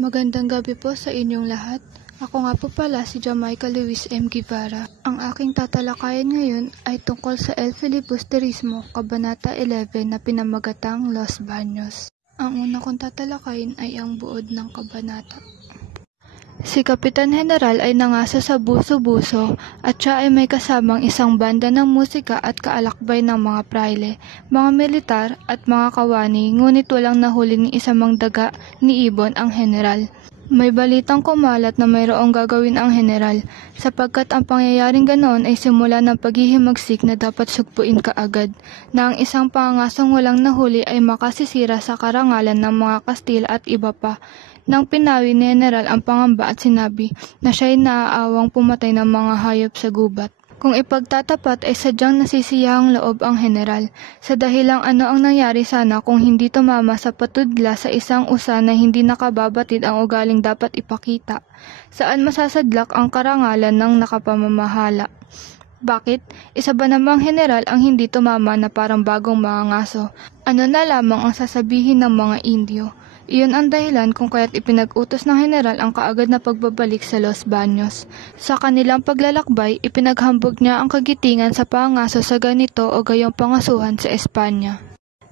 Magandang gabi po sa inyong lahat. Ako nga po pala si Jamaica Luis M. Guevara. Ang aking tatalakayan ngayon ay tungkol sa El Filibusterismo, Kabanata 11 na pinamagatang Los Baños. Ang una kong tatalakayin ay ang buod ng kabanata. Si Kapitan General ay nangasa sa buso-buso at siya ay may kasamang isang banda ng musika at kaalakbay ng mga praile, mga militar at mga kawani, ngunit walang nahuli ni isa mang daga ni Ibon ang general. May balitang kumalat na mayroong gagawin ang general, sapagkat ang pangyayaring ganoon ay simula ng paghihimagsik na dapat sugpuin kaagad, na ang isang pangangasong walang nahuli ay makasisira sa karangalan ng mga Kastila at iba pa. Nang pinawi ni General ang pangamba at sinabi na siya'y naaawang pumatay ng mga hayop sa gubat. Kung ipagtatapat ay sadyang nasisiyahang loob ang general, sa dahilang ano ang nangyari sana kung hindi tumama sa patudla sa isang usa na hindi nakababatid ang ugaling dapat ipakita. Saan masasadlak ang karangalan ng nakapamamahala? Bakit? Isa ba namang general ang hindi tumama na parang bagong mga ngaso? Ano na lamang ang sasabihin ng mga Indio? Iyon ang dahilan kung kaya't ipinag-utos ng general ang kaagad na pagbabalik sa Los Baños. Sa kanilang paglalakbay, ipinaghambog niya ang kagitingan sa pangaso sa ganito o gayong pangasuhan sa Espanya.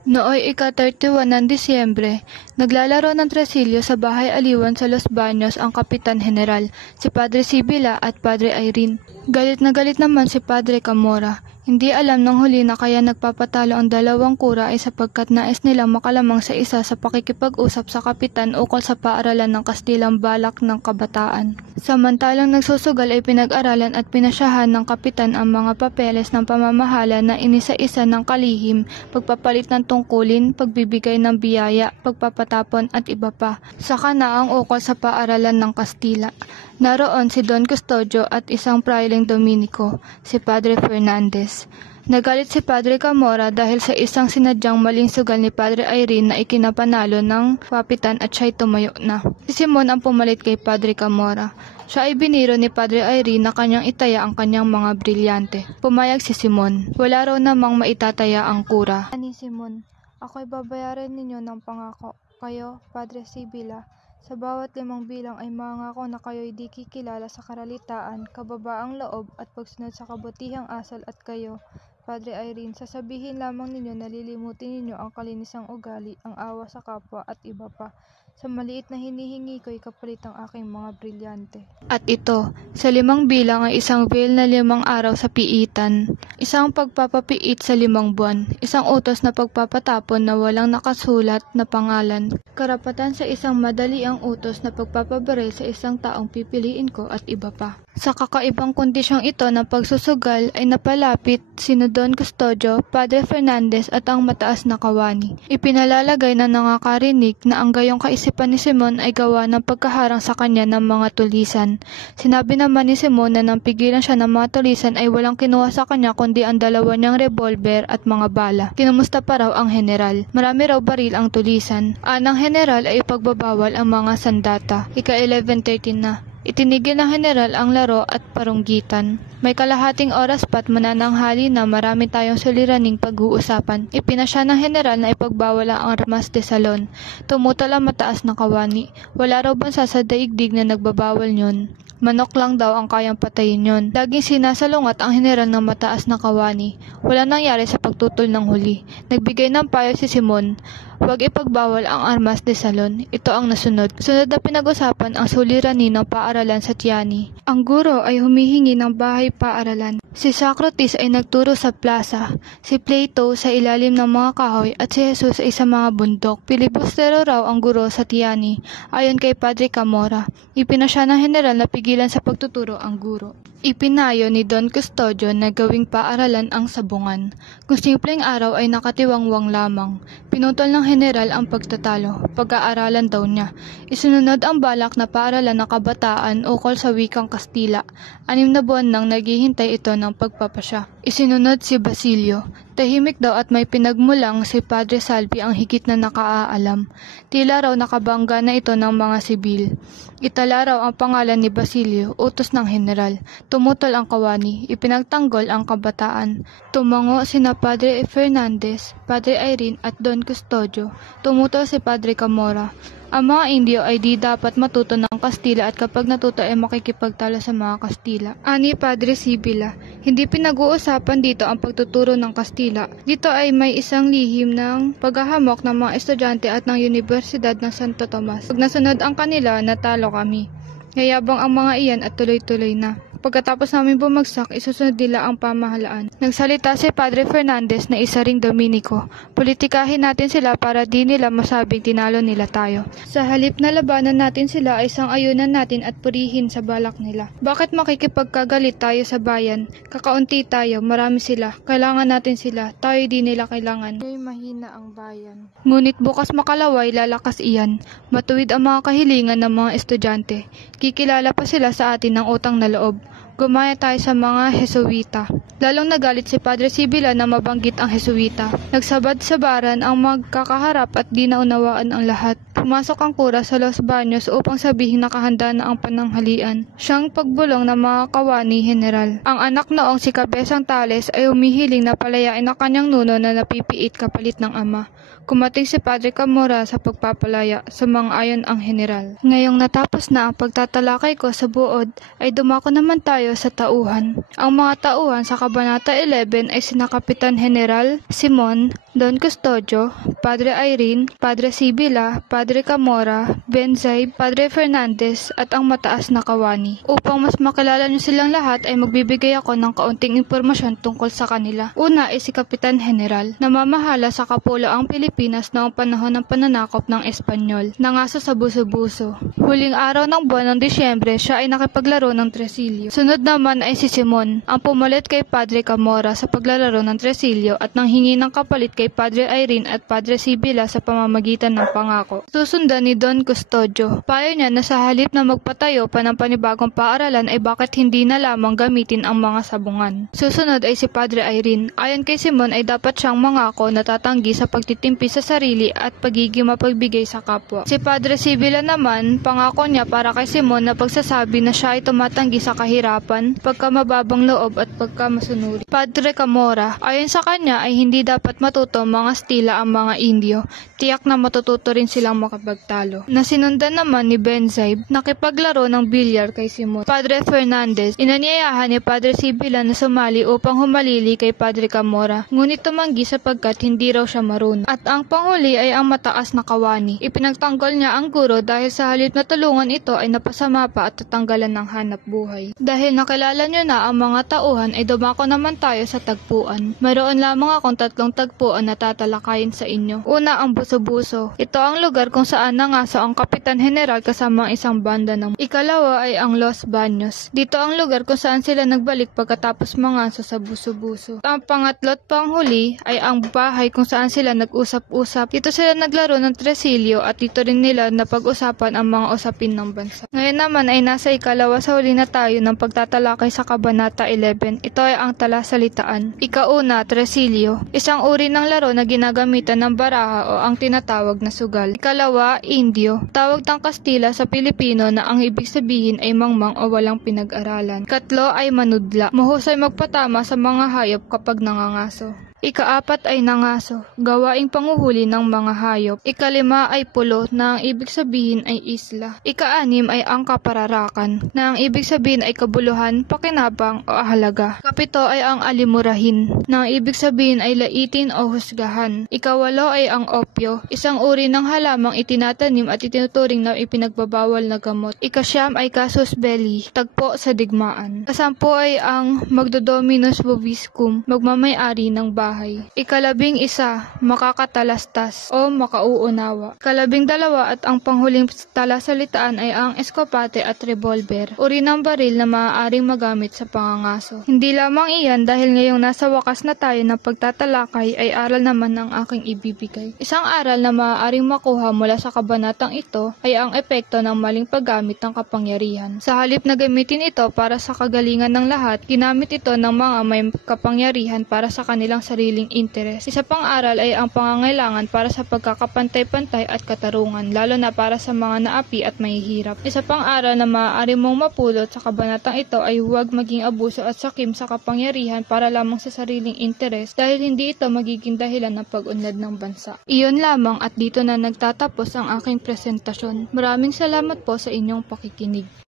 Nooy ika-31 ng Disyembre, naglalaro ng tresilyo sa bahay aliwan sa Los Baños ang Kapitan General, si Padre Sibila at Padre Irene. Galit na galit naman si Padre Camora. Hindi alam ng huli na kaya nagpapatalo ang dalawang kura ay sapagkat nais nilang makalamang sa isa sa pakikipag-usap sa kapitan ukol sa paaralan ng Kastilang balak ng kabataan. Samantalang nagsusugal ay pinag-aralan at pinasyahan ng kapitan ang mga papeles ng pamamahala na inisa-isa ng kalihim, pagpapalit ng tungkulin, pagbibigay ng biyaya, pagpapatapon at iba pa. Saka na ang ukol sa paaralan ng Kastila. Naroon si Don Custodio at isang praileng Dominico, si Padre Fernandez. Nagalit si Padre Camora dahil sa isang sinadyang maling sugal ni Padre Irene na ikinapanalo ng kapitan at siya'y tumayo na. Si Simon ang pumalit kay Padre Camora. Siya ay biniro ni Padre Irene na kanyang itaya ang kanyang mga brilyante. Pumayag si Simon. Wala raw namang maitataya ang kura. Ani Simon, ako'y babayaran ninyo ng pangako. Kayo, Padre Sibila, sa bawat 5 bilang ay mangako na kayo'y di kikilala sa karalitaan, kababaang loob at pagsunod sa kabutihang asal at kayo, Padre Irene, sasabihin lamang ninyo na lilimutin ninyo ang kalinisang ugali, ang awa sa kapwa at iba pa. Sa maliit na hinihingi ko'y kapalit ang aking mga brilyante. At ito, sa 5 bilang ay isang veil na 5 araw sa piitan, isang pagpapapiit sa 5 buwan, isang utos na pagpapatapon na walang nakasulat na pangalan, karapatan sa isang madali ang utos na pagpapabaril sa isang taong pipiliin ko at iba pa. Sa kakaibang kondisyong ito ng pagsusugal ay napalapit sina Don Custodio, Padre Fernandez at ang mataas na kawani. Ipinalalagay na nakakarinig na ang gayong kaisipan ni Simon ay gawa ng pagkaharang sa kanya ng mga tulisan. Sinabi naman ni Simon na nang pigilan siya ng mga tulisan ay walang kinuha sa kanya kundi ang 2 niyang revolver at mga bala. Kinumusta pa raw ang general. Marami raw baril ang tulisan. Anang general ay ipagbabawal ang mga sandata. Ika-11:13 na. Itinigil ng general ang laro at parunggitan. May kalahating oras pa't manananghali na marami tayong suliraning pag-uusapan. Ipinasya ng general na ipagbawal ang armas de salon. Tumutol ang mataas na kawani. Wala raw bansa sa daigdig na nagbabawal yun. Manok lang daw ang kayang patayin yon. Laging sinasalungat ang general ng mataas na kawani. Wala nangyari sa pagtutol ng huli. Nagbigay ng payo si Simon. Huwag ipagbawal ang armas de salon. Ito ang nasunod. Sunod na pinag-usapan ang suliranin ng paaralan sa Tiani. Ang guro ay humihingi ng bahay paaralan. Si Socrates ay nagturo sa plaza, si Plato sa ilalim ng mga kahoy at si Jesus ay sa mga bundok. Filibustero raw ang guro sa Tiani, ayon kay Padre Camora. Ipinasya ng general na pigilan sa pagtuturo ang guro. Ipinayo ni Don Custodio na gawing paaralan ang sabungan. Kung simpleng araw ay nakatiwangwang lamang. Pinutol ng general ang pagtatalo. Pag-aaralan daw niya. Isunod ang balak na paaralan ng kabataan ukol sa wikang Kastila. 6 na buwan nang naghihintay ito ng pagpapasya. Isinunod si Basilio. Tahimik daw at may pinagmulang si Padre Salvi ang higit na nakaaalam. Tila raw nakabangga na ito ng mga sibil. Itala raw ang pangalan ni Basilio, utos ng general. Tumutol ang kawani, ipinagtanggol ang kabataan. Tumango sina Padre Fernandez, Padre Irene at Don Custodio. Tumutol si Padre Camora. Ang mga Indio ay di dapat matuto ng Kastila at kapag natuto ay makikipagtalo sa mga Kastila. Ani Padre Sibila, hindi pinag-uusapan dito ang pagtuturo ng Kastila. Dito ay may isang lihim ng paghahamok ng mga estudyante at ng Universidad ng Santo Tomas. Pag nasunod ang kanila, natalo kami. Yayabang ang mga iyan at tuloy-tuloy na. Pagkatapos namin bumagsak, isusunod nila ang pamahalaan. Nagsalita si Padre Fernandez na isa ring Dominiko. Politikahin natin sila para di nila masabing tinalo nila tayo. Sa halip na labanan natin sila ay sang-ayunan natin at purihin sa balak nila. Bakit makikipagkagalit tayo sa bayan? Kakaunti tayo, marami sila. Kailangan natin sila, tayo di nila kailangan. Kaya mahina ang bayan. Ngunit bukas makalaway, lalakas iyan. Matuwid ang mga kahilingan ng mga estudyante. Kikilala pa sila sa atin ng utang na loob. Gumaya tayo sa mga Hesuwita. Lalong nagalit si Padre Sibila na mabanggit ang Hesuwita. Nagsabad-sabaran ang magkakaharap at di naunawaan ang lahat. Pumasok ang kura sa Los Baños upang sabihin nakahanda na ang pananghalian. Siyang pagbulong ng mga kawani general. Ang anak noong si Cabezang Tales ay humihiling na palayain ang kanyang nuno na napipiit kapalit ng ama. Kumating si Padre Camora sa pagpapalaya, sumang-ayon ang general. Ngayong natapos na ang pagtatalakay ko sa buod, ay dumako naman tayo sa tauhan. Ang mga tauhan sa Kabanata 11 ay sina Kapitan General Simon, Don Custodio, Padre Irene, Padre Sibila, Padre Camora, Benzaib, Padre Fernandez at ang mataas na kawani. Upang mas makilala niyo silang lahat ay magbibigay ako ng kaunting impormasyon tungkol sa kanila. Una ay si Kapitan General, namamahala sa Kapuluang Pilipinas noong panahon ng pananakop ng Espanyol. Nangaso sa buso-buso. Huling araw ng buwan ng Disyembre, siya ay nakipaglaro ng tresilyo. Sunod naman ay si Simon, ang pumalit kay Padre Camora sa paglalaro ng tresilyo at nanghingi ng kapalit kay Padre Irene at Padre Sibila sa pamamagitan ng pangako. Susundan ni Don Custodio. Payo niya na sa halip na magpatayo pa ng panibagong paaralan ay bakit hindi na lamang gamitin ang mga sabungan. Susunod ay si Padre Irene. Ayon kay Simon ay dapat siyang mangako na tatanggi sa pagtitimpi sa sarili at pagiging mapagbigay sa kapwa. Si Padre Sibila naman, pangako niya para kay Simon na pagsasabi na siya ay tumatanggi sa kahirapan, pagkamababang loob at pagkamasunuri. Padre Camora, ayon sa kanya ay hindi dapat matuto mga Stila ang mga Indio, tiyak na matututo rin silang makapagtalo. Nasinundan naman ni Benzaib, nakipaglaro ng bilyar kay Simon. Padre Fernandez, inanyayahan ni Padre Sibila na sumali upang humalili kay Padre Camora, ngunit tumanggi sapagkat hindi raw siya marunong. At ang panghuli ay ang mataas na kawani. Ipinagtanggol niya ang guro dahil sa halip na tulungan ito ay napasama pa at tatanggalan ng hanap buhay. Dahil nakilala niyo na ang mga tauhan ay dumako naman tayo sa tagpuan. Mayroon lamang akong 3 tagpuan na tatalakayin sa inyo. Una ang Buso-Buso. Ito ang lugar kung saan nangaso ang Kapitan General kasama ang isang banda ng. Ikalawa ay ang Los Baños. Dito ang lugar kung saan sila nagbalik pagkatapos mangaso sa Buso-Buso. Ang pangatlo at panghuli ay ang bahay kung saan sila nag-usap-usap. Dito sila naglaro ng tresilyo at dito rin nila napag-usapan ang mga usapin ng bansa. Ngayon naman ay nasa ikalawa sa huli na tayo ng pagtatalakay sa Kabanata 11. Ito ay ang talasalitaan. Ikauna, tresilyo. Isang uri ng laro na ginagamitan ng baraha o ang tinatawag na sugal. Ikalawa, Indio. Tawag ng Kastila sa Pilipino na ang ibig sabihin ay mangmang o walang pinag-aralan. Katlo ay manudla. Mahusay magpatama sa mga hayop kapag nangangaso. Ikaapat ay nangaso, gawaing panguhuli ng mga hayop. Ikalima ay pulo na ang ibig sabihin ay isla. Ikaanim ay ang kapararakan na ang ibig sabihin ay kabuluhan, pakinabang o halaga. Kapito ay ang alimurahin na ang ibig sabihin ay laitin o husgahan. Ikawalo ay ang opyo, isang uri ng halamang itinatanim at itinuturing na ipinagbabawal na gamot. Ikasyam ay casus belli, tagpo sa digmaan. Kasampu ay ang magdodominus vobiscum, magmamay-ari ng bahay. Ikalabing isa, makakatalastas o makauunawa. Ikalabing dalawa at ang panghuling talasalitaan ay ang eskopate at revolver, uri ng baril na maaaring magamit sa pangangaso. Hindi lamang iyan dahil ngayong nasa wakas na tayo ng pagtatalakay ay aral naman ang aking ibibigay. Isang aral na maaaring makuha mula sa kabanatang ito ay ang epekto ng maling paggamit ng kapangyarihan. Sa halip na gamitin ito para sa kagalingan ng lahat, ginamit ito ng mga may kapangyarihan para sa kanilang sarili sariling interes. Isa pang aral ay ang pangangailangan para sa pagkakapantay-pantay at katarungan, lalo na para sa mga naapi at mahihirap. Isa pang aral na maaari mong mapulot sa kabanatang ito ay huwag maging abuso at sakim sa kapangyarihan para lamang sa sariling interes dahil hindi ito magiging dahilan ng pag-unlad ng bansa. Iyon lamang at dito na nagtatapos ang aking presentasyon. Maraming salamat po sa inyong pakikinig.